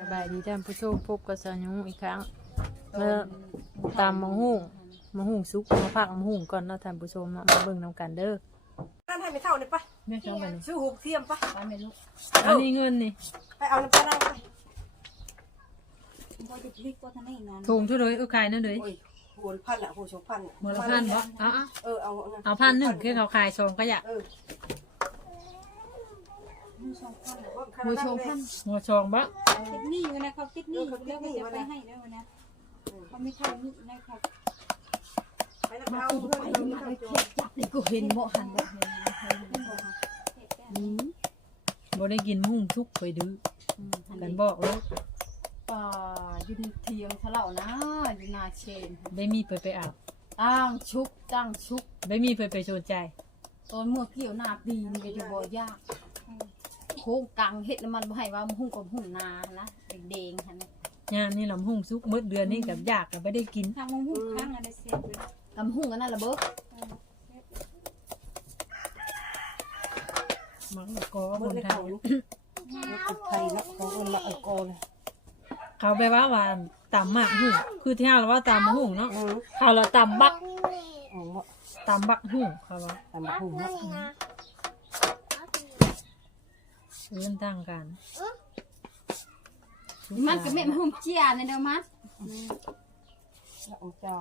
สบายดีท่านผู้ชมพบกับสาวยุงอีกครั้งเมื่อตามมังหุ่งมังหุ่งซุกมาพักมังหุ่งก่อนเนาะท่านผู้ชมเนาะมาเบิ่งนำกันเด้อนั่นให้ไม่เท่านี่ปะแม่ชอบไปนี่ซื้อหูเทียมปะไปไม่รู้อันนี้เงินนี่ไปเอาน้ำปลานั่งไปบ่จะพลิกตัวทางนี้นั่นถุงเท่าเลยเอาขายนั่นเลยโอ้ยหัวละพันละหัวสองพันอะหมดละพันบ่เอาเอาเออเอาเอาพันหนึ่งคือเขาขายซองก็อยากเออมือสองคนน่ะ หัมืวอสสอองงพัพันนหัวซองบ่ติดหนี้อยู่นะเขาติดหนี้อยู่แล้วก็จะไปให้แล้วนะเขาไม่เท่านี้นะครับไปแล้วไปเอาเพื่อนเพื่อนมาเพื่อนเข็ดจับนี่กูเห็นบ่หันบ่เห็นอืมบ่ได้กินมังหุ่งซุกไปดื้อหันกันบ่บอกเลยป่าอยู่เทียงทะเลาะนะอยู่นาเชนได้มีไปไปอาบตั้งชุกตั้งชุกได้มีไปไปโจใจ ตอนเมื่อเกี่ยวหน้าปีนี่ก็จะบ่ยาก โค้งกังเฮ็ดน้ำมันบ่ให้ว่ามันหุ่งกับหุ่งนานะแดงๆหั่นน่ะยามนี่ลำหุ่งซุกเมื่อเดือนนี้กับยากกับไม่ได้กิน ทางมันหุ่งข้างอันนั้นเสียบเลยกำหุ่งอันนั้นล่ะเบิกมังละกอเมื่คอนในไทเขายไทยนะเขาเอิ้นมาเอากอเลยเขาไปว่าว่าตำหมากหุ่งคือที่ห้าเราว่าตำมะหุ่งเนาะอือเขาเราตำบักอ๋อตำบักหุ่งเขาว่าตามหูนะ เรื่องต่างกันมันก็แม่นหุ่งเจียในเด้อมัดแล้วองเจ้า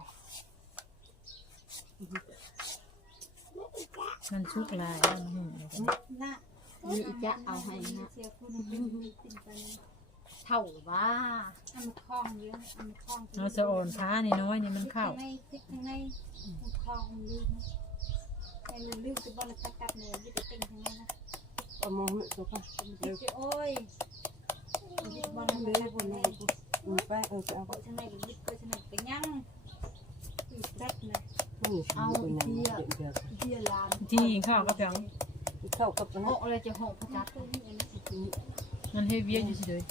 มันชุกลายแล้วมันหุ่งน่ะมีอีกจะเอาให้นะเท่าว่าอันคล้องเยอะอันคล้องเราจะอ่อนช้านี่น้อยนี่มันเข้าในทิศทางในมันคล้องลืมในลืมลืมจะบอลตะกัดเลยที่จะเป็นทางนั้นนะ เอามองไม่สุภาพเดี๋ยวโอ้ยบอลเลยบนในอือไปเออไปเอาทางในหรือลึกไปทางไหนไปยั่งคือแรกนะเอาเทียเดียลานที่ข้าวกับยังเข้ากับนะโอ้อะไรจะหงพะจักรตรงนี้นะมันให้เวียอยู่เฉย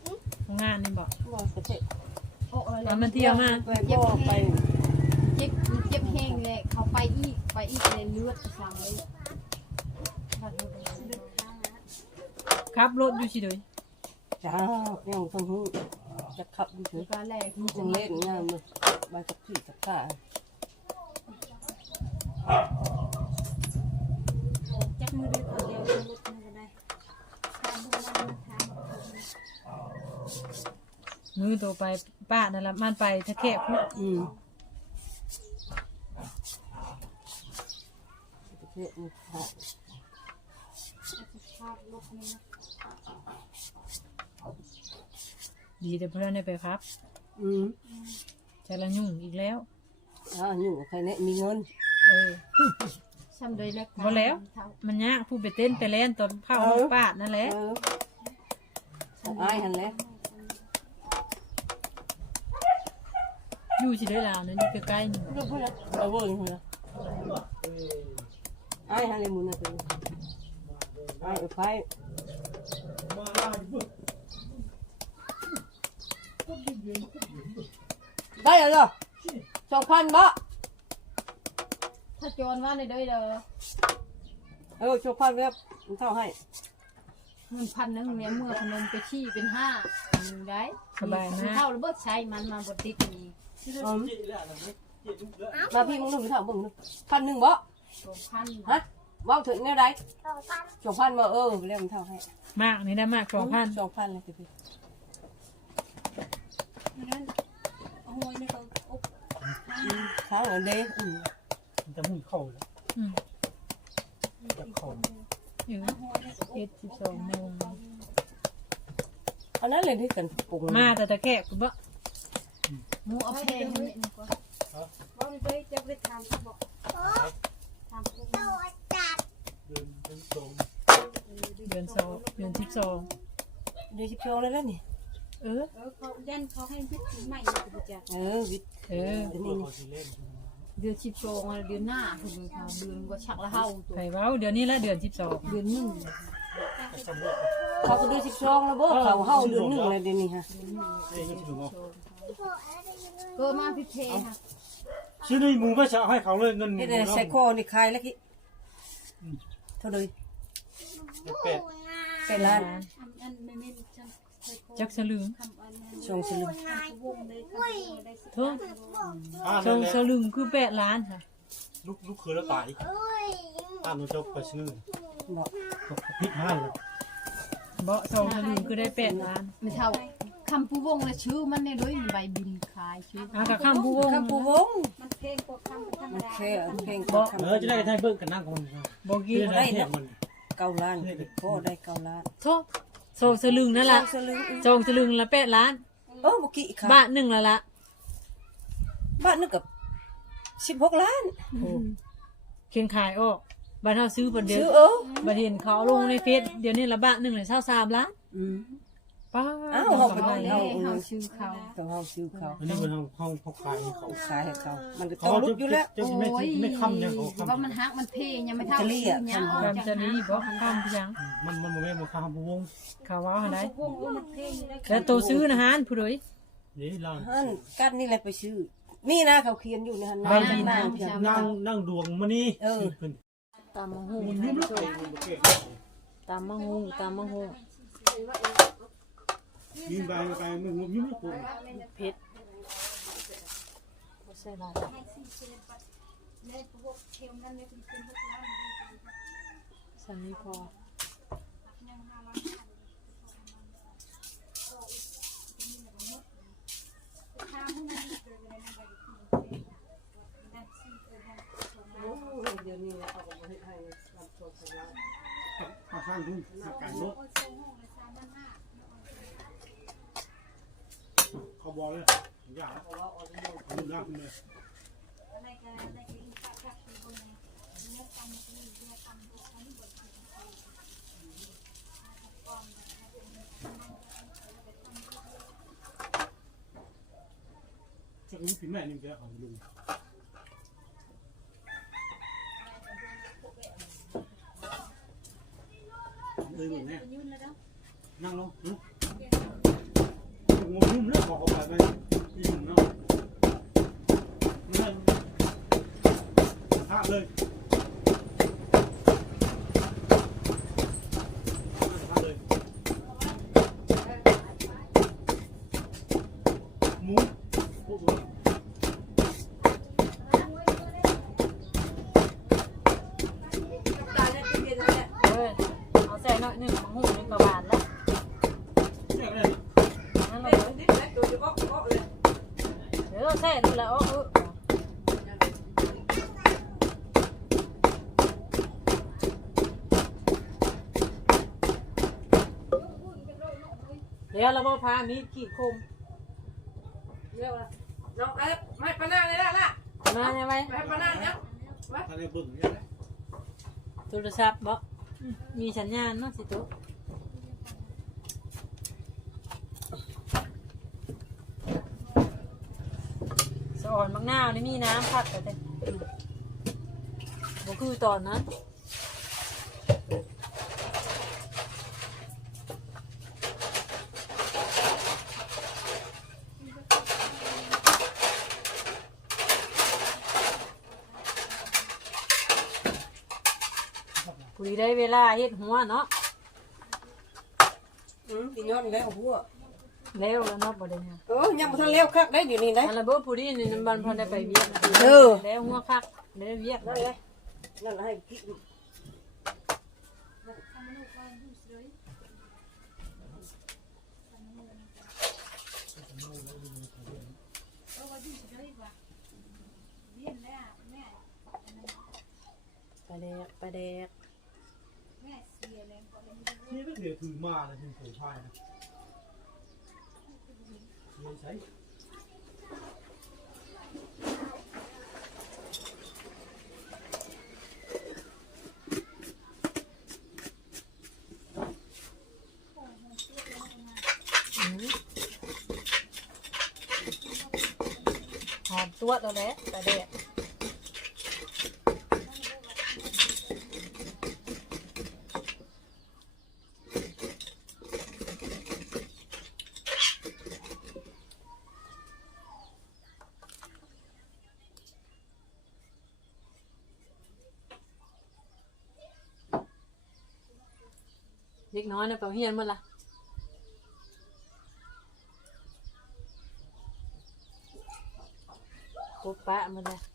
ๆงานนี่บอกโอ้อะไรแล้วมันเที่ยวมากไปบ่ไปเจ็บเจ็บแห้งเลยเขาไปอีกไปอีกเลยเลือดสั่งเลย ขับรถอยู่เฉยจ้ายังทั้งหูจะขับดูเฉยการแรกจังเล่นงามเลยใบกับที่กับข้าจับมือเดียวเดียวรถมือได้ทำมือมันทๆมือตัวไปป้านั่นแหละมันไปทะแคบพุอืมประเทศนี่ค่ะำชอบรถนี้นะ ดีแต่เพื่อนได้ไปครับอืมจะละยุ่งอีกแล้วอ่าอยู่กับใครเนี่ยมีเงิน เออ ซ้ำโดยเล็กบ่แล้ว มันยากผู้ไปเต้นไปเล่นตอนเข้าห้องป้านั่นแหเอละออายหันแล้วอยู่สิได้ลาวนั่นอยู่ใกล้ๆนี่ลูกพูดแล้วเอาเวอร์ยังไงล่ะอายหันเลยมุนนะตัวอายเอาไฟ ได้เหรอสองพันบ่ถ้าโจรว่าในเด้อเด้อเออสองพันแล้วมันเท่าให้เงินพันนึงเนี่ยเมื่อพนมไปขี้เป็นห้าหนึ่งได้สบายมากเท่าระเบิดใช้มันมาบดติดนี่อืมมาพี่มึงดูพี่ถามมึงดูพันหนึ่งบ่สองพันฮะเว้าถึงแนวใดสองพันบ่เออเรียกมันเท่าให้มากนี่ได้มากสองพันสองพันเลยพี่ นั้นเอาหวยนี่เขาอบค้างเหรอเด้อืมมันจะมุ่งเข้าแล้วอืม จะเข้าอยู่เอาหวยนี่เขาอบเอ็ดสิบสองโมงอันนั้นเลยที่กันปรุงมาแต่ตะแคบคุณบ่หมูเอาแพงให้นี่ก็ว่ามันไปจะไปทำเขาบอกทำพวกนี้เดินเดินตรงเดือนสองเดือนสิบสองเดือนสิบสองเลยแล้วนี่ เออเออเขายันเขาให้พิธีใหม่อยู่จ้ะเออวิทย์เออเดี๋ยวพนี้อนี่เขาสิเล่นเดือนสิบสองเดือนหน้าคือเขาเดือนก็ชักละเฮาตัวไผเว้าเดี๋ยวนี้ละเดือนสิบสองเดือนหนึ่งแต่สำรวจเขาก็เดือนสิบสองแล้วบ่เขาเฮาเดือนหนึ่งเลยเดี๋ยวนี้ฮะเองก็ถือว่าก็มาพิเทค่ะชื่อในหมูก็จะให้เขาเลยเงินหมูที่ได้ใส่คอนี่คายแล้วกี่เท่าเลยเป็ดใส่ล้านอันอันไม่ไม่ฉัน จักสลึงชงสลึงเท่าอ่าสนั่อนงแหละสลึงคือแปดล้านค่ะลูกลูกเคยแล้วตายอ่านหนูจะไปชื่อบอกพิษห้าเลยเบาะสองสลึงคือได้แปดล้านไม่เท่าคำผู้วงและชื่อมันเนี่ยด้วยมีใบบินขายชื่ออากะข้ามผู้วงข้ามปูวงมันเพลงกว่าคำธรรมมันดาแค่เพลงก็เออจะได้ให้เบิ่งกันนั่งคนบอกกี้ได้เนี่ยมันเก้าล้านพ่อได้เก้าล้านโทษ สองสลึงนั่นแหละสลึงสองสลึงละแปดล้าน เออเมื่อกี้ค่ะบ้านหนึ่งละละบ้านนึกกับสิบหกล้านเขียนขายออกบ้านเฮาซื้อประเดี๋ยวซื้อเออบัดเห็นเขาลงในเฟซเดี๋ยวนี้ละบ้านหนึ่งเลยเช่าสามล้าน อืม ป้าอ้าวเอาเอาไปไปได้เอาเฮาชื่อเขาต้องเอาซื้อเขาอันนี้เป็นห้องห้องเขาขายเขาขายให้เขา มันก็เขาต้องรุจะดอยู่แล้ว จะไม่ไม่ค้ำเนี่ยเขาว่าค้ำมันฮักมันเพยังไม่เท่าจะเรียกชื่อยังการจะนี้บอกข้ามไปยังมันมันไม่มาค้ำวงเขาว่าอะไรวงว่ามันเพลงอยู่ได้แล้วโตซื้อนะฮะผู้โดยนี่ล่างฮั่นกันนี่แหละไปซื้อนี่นะเขาเขียนอยู่ในหันนั่งนั่งนั่งนั่งดวงมานี่ตามมังหุงมันยุ่งเลยตามมังหุงตามมังหุง ยืนไปไปมึงยุ่งไม่ควรเพชรบ่ใช่ลายในพวกเทลนั่นเลยเป็นเป็นพวกร้านสันนี้พอเดี๋ยวนี้เอาไปให้ให้รับโทรศัพท์ข้าข้างทุ่งการรถ บอกเลยอยากเอาเอาดูหน้าคุณเลย อะไรกันอะไรกันอีกภาพภาพที่บนนี้เนื้อกันนี่เนื้อกันทุกคนบนที่ จะรู้ปีแม่นี่แกของลุงเลยลุงแน่นั่ งุ่มแล้วขอเขาไปไปยุ่มเนาะนั่นพระเลยพระเลยหมูโอ้โห เออเอาใส่หน่อยหนึ่งมังหุงนี่ก็บานแล้ว เนี่ยเลย นั่นแหละเดี๋ยวเราใส่ดูแล้วเออ เดี๋ยวเรามาพามีดขีดคมน้องเอ๊ะไม่ปะนางเลยล่ะล่ะมาใช่ไหมไม่ปะนางเนี่ยอะไรบึ้งเนี่ยโทรศัพท์บ่มีสัญญาณเนาะสิตุ๊สะอ่อนมักนาวนี่มีน้ำพัดไปเต็มบ่คือตอนนั้น ยได้เวลาเฮ็ดหัวเนาะอืมสิย้อนแล้วหัวเร็วแล้วเนาะบ่ได้เนี่ยเออยังบ่ทันแล้วคักได้เดี๋ยวนี้นะอันละเบ่ผู้ดีนี่มันพอได้ไปเวียกเออแล้วหัวคักได้เวียกนั่นเลยนั่นให้พี่ไปแดกไปแดก นี่ไม่เดือดถือมาเลยถึงผมพายนะไม่ใช่หอมตัวแล้วแหละไปแดก เล็กน้อยนะเปล่าเฮียนหมดละปุ๊บปะหมดละ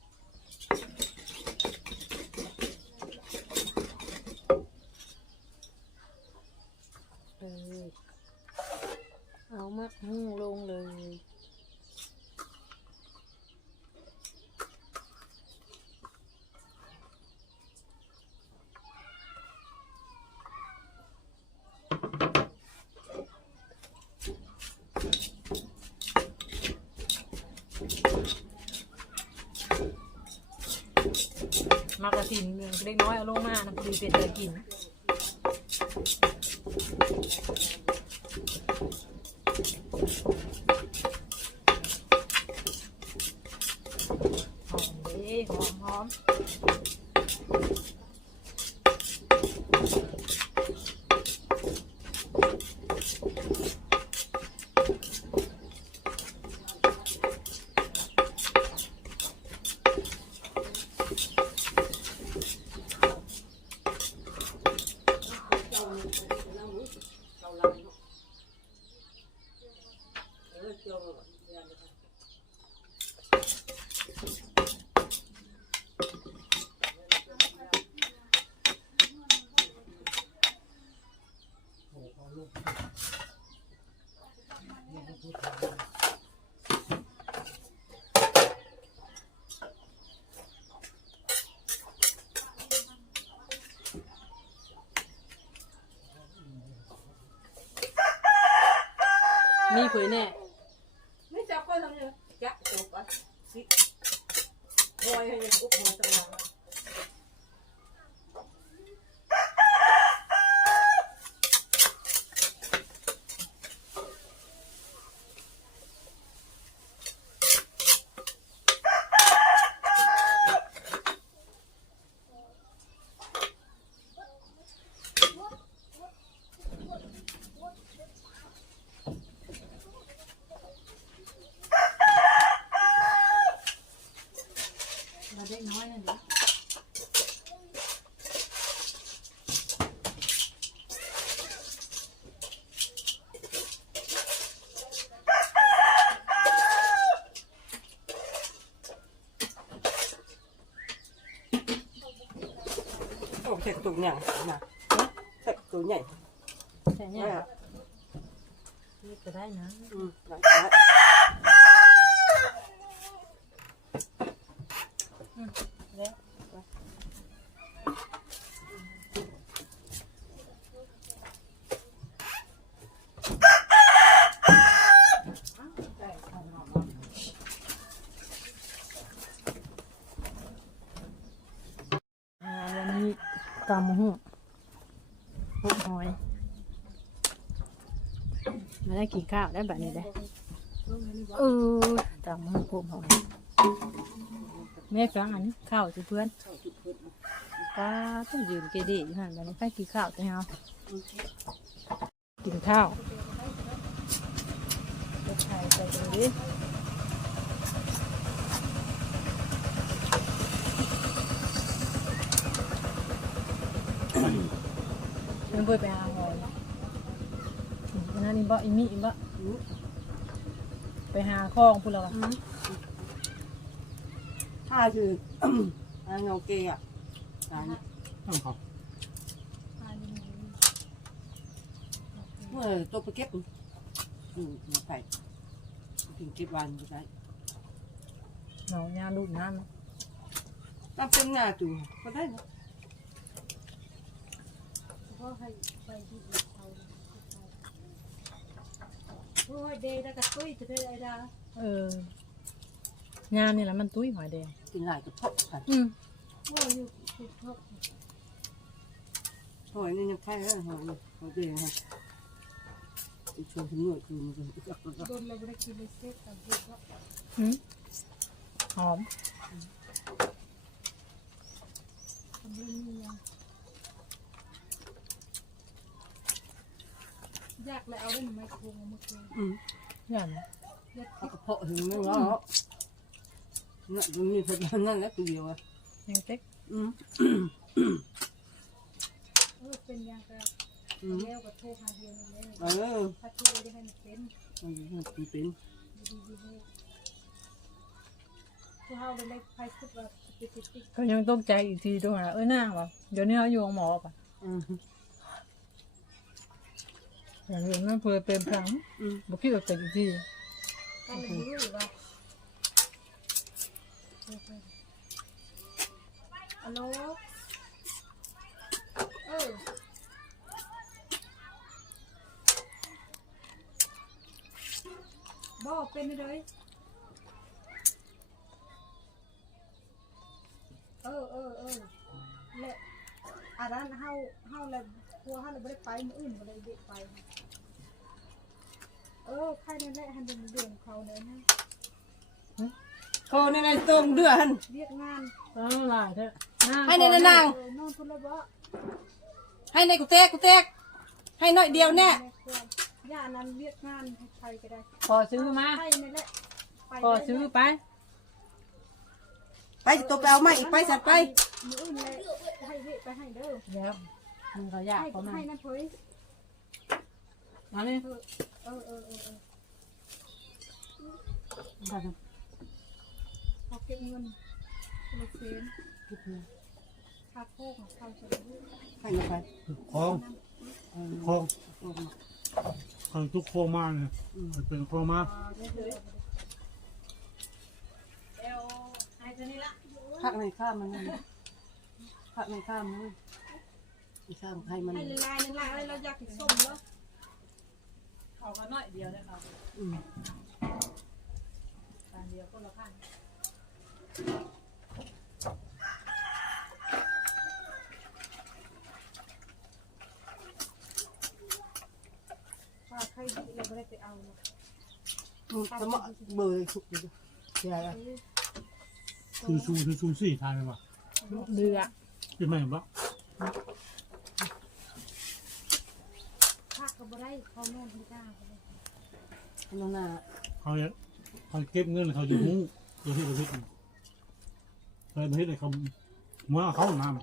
ากระสินเล็กน้อยเอาลงมานะพอดีเป็นเลยกินหอมดีหอมหอม มีเผยแน่ไม่จับก็ทำยังจับจบอะสิโอยให้ยังกุ๊กหัวจังหวะ โอ้เสร็จตัวใหญ่นะเสร็จตัวใหญ่แต่เนี่ยนี่ก็ได้นะอืมหลังจากนั้น แล้วอ่าวันนี้ ตำหูหุบหอยมาได้กินข้าวได้แบบนี้ได้เออตำหูหุบหอยแม่ฟังอันนี้ข้าวสิเพื่อนป้าต้องยืนเกดีอยู่หันไปนี่ไปกินข้าวแต่เฮากินข้าวจะถ่ายไปตรงนี้ มันบ่ไปหาหอยอันนั้นนี่บ่อีมีอีบ่ไปหาคลองพุ่นแล้ววะถ้าคืออันเงาเกย์อะอันต้องเขาเมื่อตัวไปเก็บอืมมาไปถึงเก็บวันไปได้หนองยาลูกน้ำตั้งเป็นหน้าตูก็ได้เนาะ พราะให้ไปที่เขาโอ้ยเดย์แล้วก็ตุ้ยจะได้ไอ้ดาำเออยามนี่แหละมันตุ้ยหอยแดงกินหลายกระเพาะกันอืมโอ้ยอยู่ทุกทบหอยนี่ยังไข่แล้วหอยนี่หอยเดียวครับอีกชวนถึงหน่วยคือมันจะจับก็โดนเราไม่ได้กินเลยเซ็ตแต่บุกก็อืมหอมทำเรื่องนี้ยัง ยากเลยเอาได้หนึ่งไมโครมาเมื่อกี้อืมอย่างยัดเอากระเพาะถึงไม่ง้อเนี่ยมันมีพลังนั่นแหละตัวเดียวอะยังเต็กอืมเออเป็นยางกระอืมแล้วก็โทรหาเดียวเลยเออถ้าโทรได้ให้มันเป็นมันเป็นดีดีดีคือเฮาเลยเลยไปคิดว่าติดติดติดก็ยังตกใจอีกทีด้วยนะเออหน้าว่ะเดี๋ยวนี้เขาอยู่กับหมอป่ะอืม อย่างอื่นมันเพื่อเป็นพลังอืมบุกี้ก็เกิดอีกทีก็เลยรู้ว่าฮัลโหลเออบอกเป็นเลยเออเออเออและอันนั้นเฮาเฮาเลยกลัวเฮาเลยไม่ได้ไปมื้ออื่นบ่ได้เด็กไป เออใครนั่นแหละหันเป็นเรื่องเขาเลยนะเขาในในตรงเดือหันเรียกงานเออหลายเถอะให้ในนางเออนอนคนละเบาะให้ในกูแตกกูแตกให้น้อยเดียวแน่แม่ครัวย่านั้นเรียกงานให้ใครก็ได้พอซื้อมาใครนั่นแหละไปพอซื้อไป ไปตัวไปเอาไม้อีกไปสัตว์ไปมืออื่นเลยให้เวะไปให้เด้อแล้วมันก็ยากให้ประมาณให้นั่นเผยอันนี้เออเออเออเออเออพอเก็บเงินคนละเซนค่าโคกของเขาจะรู้ให้มาไปคลองคลองคลองทุกโครงมาเนี่ยมันเป็นโครงมาพักในข้ามมันพักในข้ามมันอีสร้างให้มันให้ลายๆนึงลายเราอยากส้มแล้ว เขาก็น้อยเดียวได้เขาอืมการเดียวก็ละพันว่าใครดีเราไม่ได้ไปเอานะมันสมะเบยสุกอยู่ใช่ไหมซูซูซูซูสี่ทายไหมวะเรือเป็นไหมวะ ภาคก็บ่ได้เขาโน่นที่กล้าไปเลย น้องนา เขาเนี่ย เขาเก็บเงินเขาอยู่มุ้งตัวที่ประเทศเคยประเทศไหนเขาเมื่อเขาน้ำ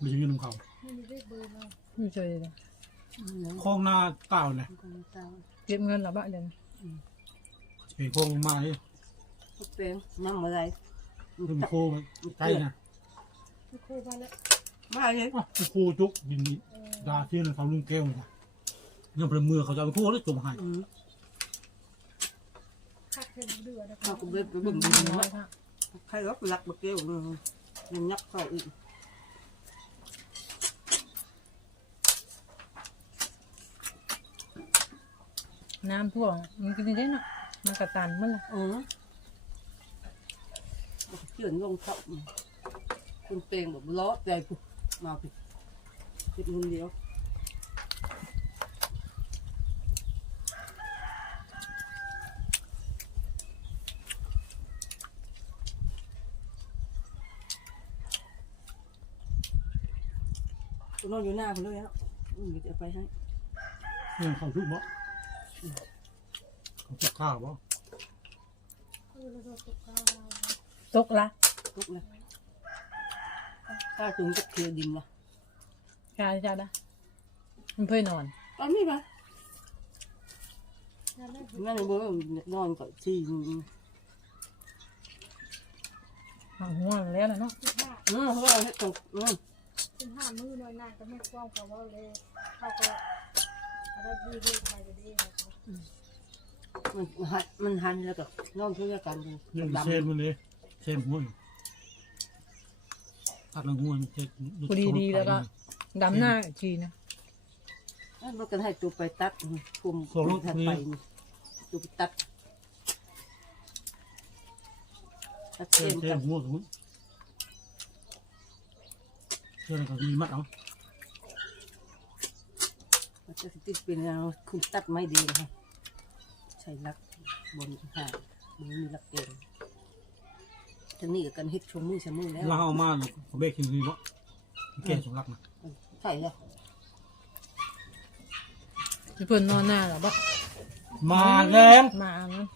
มันจะยืนของเขาไม่มีเลขเบอร์เราไม่เจอเลยคลองหน้าเก่าเนี่ยเก็บเงินหรอบ้าเดี๋ยวนี้เป็นโครงมาเนี่ยทุกเป็นน้ำอะไรเป็นโครงใกล้นะคือครูมาแล้วมาเลยอะเป็นโคจุกดินนี้ดาเที่ยนเขาลุงแก้วนะเงินเป็นมือเขาจะเอาโคแล้วจมหายอืมคาด เข็มเดือนะข้าคะวก็เบ็ดไปเบิ่งดูน้อว่ายค่ะใครรับหลักบักเกี้ยวยังยักเข้าอีกน้ำท่วมมันกินได้เนาะมันกระตันมันละเออเจือนลงเขาคุณเปลงแบบล้อใจกูมาไปคิดเงินเดียว นอนอยู่หน้าคุณเลยอะอืมเดี๋ยวไปให้เงินเขาทุกบ่เขาทุกข้าวบ่ตกกาวเราตกละทุกเลยถ้าถึงจะเคลียร์ดินละกาจ้าดะมันเพื่อนอนตอนนี้ปะนั่นแหละงั้นเบอร์นอนก่อนสี่หางหัวแล้วนะเนาะอืมเพราะว่าให้ตกอืม สิบห้ามือหน่อยนานก็ไม่กว้างเขาว่าเลยเขาก็อะไรดีดีไปก็ดีนะคะมันหันมันหันแล้วก็นอนเพื่อกันเรื่องดำเซนมันเลยเซนหัวอยู่ตัดลงหัวมันเจ็ดพอดีดีแล้วก็ดำหน้าอีกทีนะแล้วมันก็ให้ตัวไปตัดคุมคุมถัดไปตัวไปตัดตัดเซเส้นนเซกันนหัวส มมติเซนก็มีมัดเอามันจะติดเป็นคุณตัดไม่ดีนะคะใช้ลักบนหาบนมีลักเองทางนี้กับกันเฮ็ดชมมือชมมือแล้วเราเอามาเขาเบรกทิ้งนี่บ่แก่สมรักนะใช่แล้วเพื่อนนอนหน้าหรอบ้ามาแล้วมาเนาะ